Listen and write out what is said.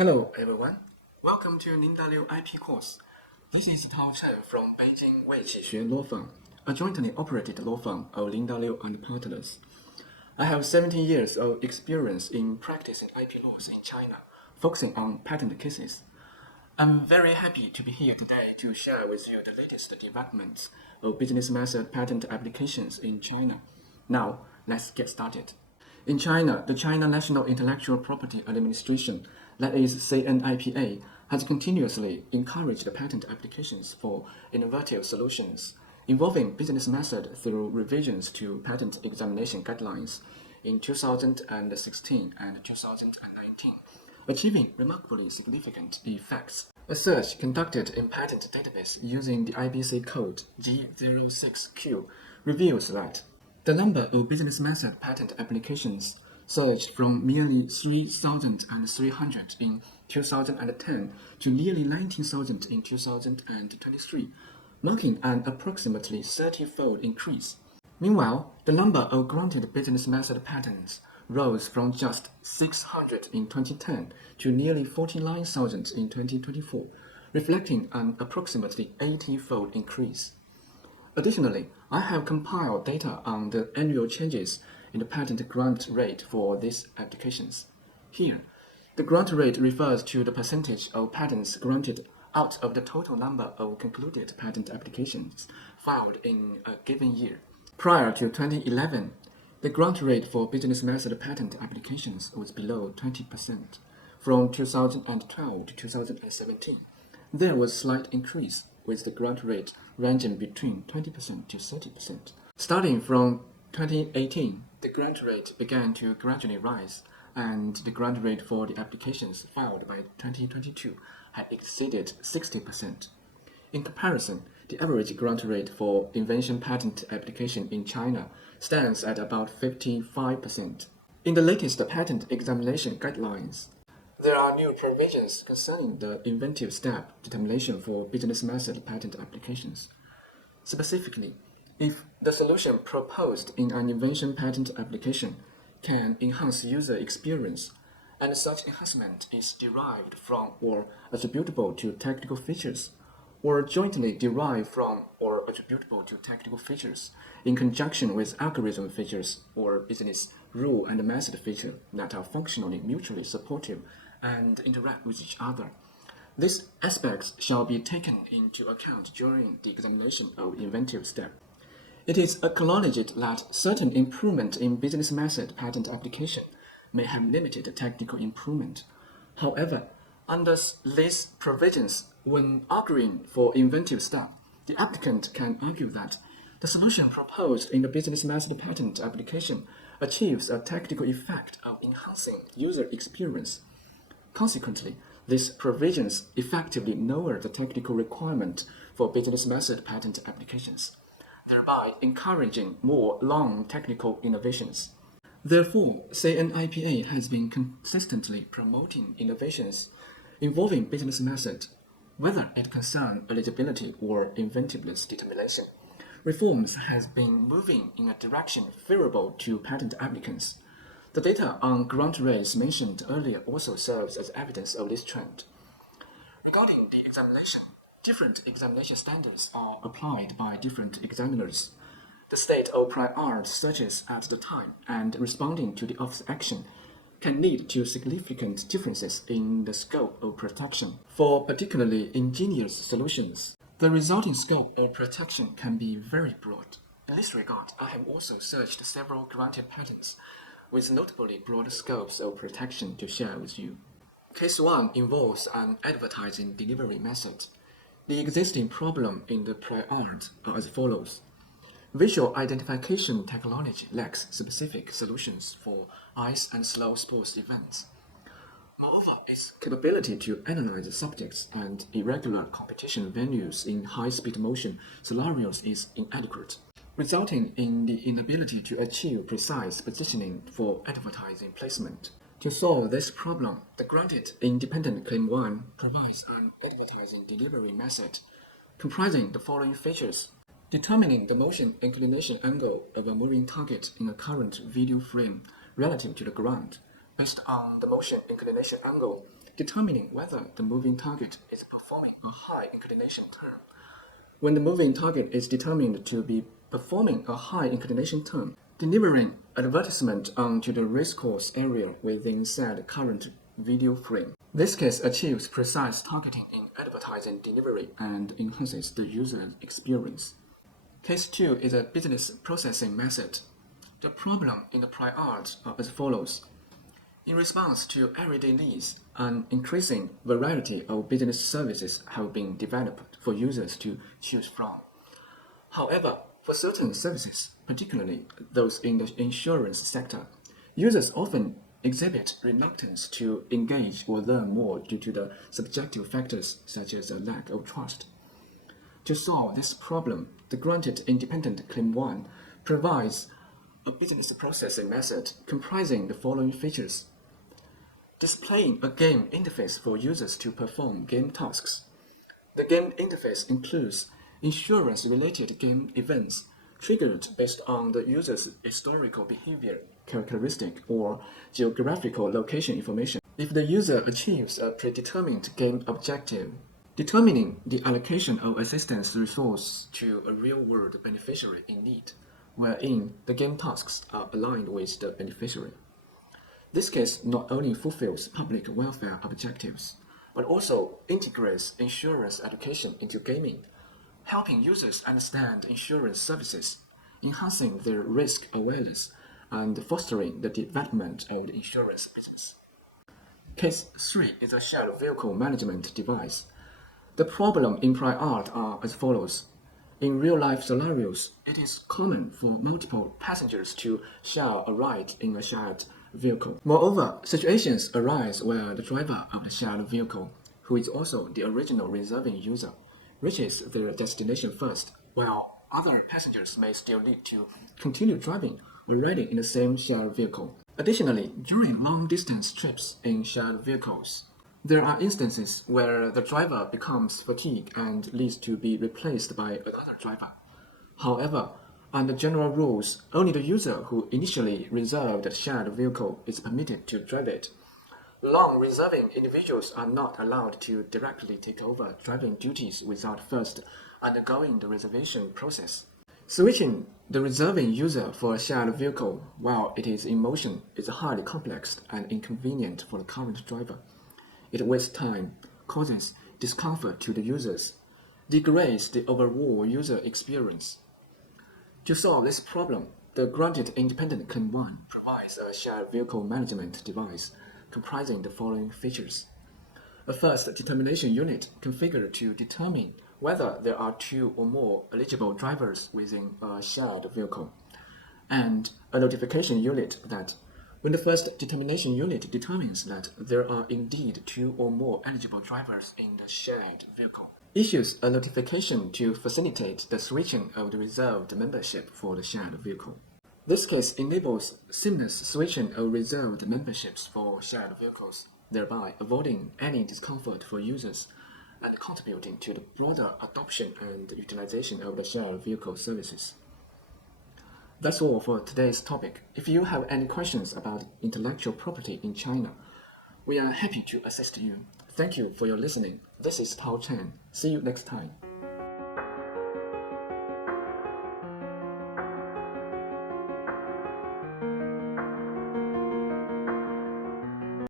Hello everyone, welcome to Linda Liu IP course. This is Tao CHEN from Beijing Weiqi Law Firm, a jointly operated law firm of Linda Liu and Partners. I have 17 years of experience in practicing IP laws in China, focusing on patent cases. I'm very happy to be here today to share with you the latest developments of business method patent applications in China. Now, let's get started. In China, the China National Intellectual Property Administration, that is CNIPA, has continuously encouraged patent applications for innovative solutions involving business method through revisions to patent examination guidelines in 2016 and 2019, achieving remarkably significant effects. A search conducted in patent database using the IBC code G06Q reveals that the number of business method patent applications surged from merely 3,300 in 2010 to nearly 19,000 in 2023, marking an approximately 30-fold increase. Meanwhile, the number of granted business method patents rose from just 600 in 2010 to nearly 49,000 in 2024, reflecting an approximately 80-fold increase. Additionally, I have compiled data on the annual changes in the patent grant rate for these applications. Here, the grant rate refers to the percentage of patents granted out of the total number of concluded patent applications filed in a given year. Prior to 2011, the grant rate for business method patent applications was below 20%. From 2012 to 2017, there was a slight increase, with the grant rate ranging between 20% to 30%. Starting from 2018, the grant rate began to gradually rise, and the grant rate for the applications filed by 2022 had exceeded 60%. In comparison, the average grant rate for invention patent application in China stands at about 55%. In the latest patent examination guidelines, there are new provisions concerning the inventive step determination for business method patent applications. Specifically, if the solution proposed in an invention patent application can enhance user experience, and such enhancement is derived from or attributable to technical features, or jointly derived from or attributable to technical features in conjunction with algorithm features or business rule and method feature that are functionally mutually supportive and interact with each other. These aspects shall be taken into account during the examination of inventive step. It is acknowledged that certain improvement in business method patent application may have limited technical improvement. However, under these provisions, when arguing for inventive step, the applicant can argue that the solution proposed in the business method patent application achieves a technical effect of enhancing user experience. Consequently, these provisions effectively lower the technical requirement for business method patent applications, thereby encouraging more long technical innovations. Therefore, CNIPA has been consistently promoting innovations involving business method, whether it concerns eligibility or inventiveness determination. Reforms has been moving in a direction favorable to patent applicants. The data on grant rates mentioned earlier also serves as evidence of this trend. Regarding the examination, different examination standards are applied by different examiners. The state of prior art searches at the time and responding to the office action can lead to significant differences in the scope of protection. For particularly ingenious solutions, the resulting scope of protection can be very broad. In this regard, I have also searched several granted patents with notably broad scopes of protection to share with you. Case 1 involves an advertising delivery method. The existing problem in the prior art are as follows. Visual identification technology lacks specific solutions for ice and snow sports events. Moreover, its capability to analyze subjects and irregular competition venues in high-speed motion scenarios is inadequate, resulting in the inability to achieve precise positioning for advertising placement. To solve this problem, the granted independent Claim 1 provides an advertising delivery method comprising the following features: determining the motion inclination angle of a moving target in a current video frame relative to the ground. Based on the motion inclination angle, determining whether the moving target is performing a high inclination turn. When the moving target is determined to be performing a high inclination turn, delivering advertisement onto the racecourse area within said current video frame. This case achieves precise targeting in advertising delivery and enhances the user experience. Case 2 is a business processing method. The problem in the prior art are as follows. In response to everyday needs, an increasing variety of business services have been developed for users to choose from. However, for certain services, particularly those in the insurance sector, users often exhibit reluctance to engage or learn more due to the subjective factors such as a lack of trust. To solve this problem, the granted independent Claim 1 provides a business processing method comprising the following features. Displaying a game interface for users to perform game tasks. The game interface includes insurance-related game events triggered based on the user's historical behavior, characteristic, or geographical location information. If the user achieves a predetermined game objective, determining the allocation of assistance resource to a real-world beneficiary in need, wherein the game tasks are aligned with the beneficiary. This case not only fulfills public welfare objectives, but also integrates insurance education into gaming, helping users understand insurance services, enhancing their risk awareness, and fostering the development of the insurance business. Case 3 is a shared vehicle management device. The problem in prior art are as follows. In real-life scenarios, it is common for multiple passengers to share a ride in a shared vehicle. Moreover, situations arise where the driver of the shared vehicle, who is also the original reserving user, reaches their destination first, while other passengers may still need to continue driving or riding in the same shared vehicle. Additionally, during long-distance trips in shared vehicles, there are instances where the driver becomes fatigued and needs to be replaced by another driver. However, under general rules, only the user who initially reserved the shared vehicle is permitted to drive it. Long-reserving individuals are not allowed to directly take over driving duties without first undergoing the reservation process. Switching the reserving user for a shared vehicle while it is in motion is highly complex and inconvenient for the current driver. It wastes time, causes discomfort to the users, degrades the overall user experience. To solve this problem, the granted independent Claim 1 provides a shared vehicle management device comprising the following features. A first determination unit configured to determine whether there are 2 or more eligible drivers within a shared vehicle, and a notification unit that, when the first determination unit determines that there are indeed 2 or more eligible drivers in the shared vehicle, issues a notification to facilitate the switching of the reserved membership for the shared vehicle. This case enables seamless switching of reserved memberships for shared vehicles, thereby avoiding any discomfort for users and contributing to the broader adoption and utilization of the shared vehicle services. That's all for today's topic. If you have any questions about intellectual property in China, we are happy to assist you. Thank you for your listening. This is Tao CHEN. See you next time.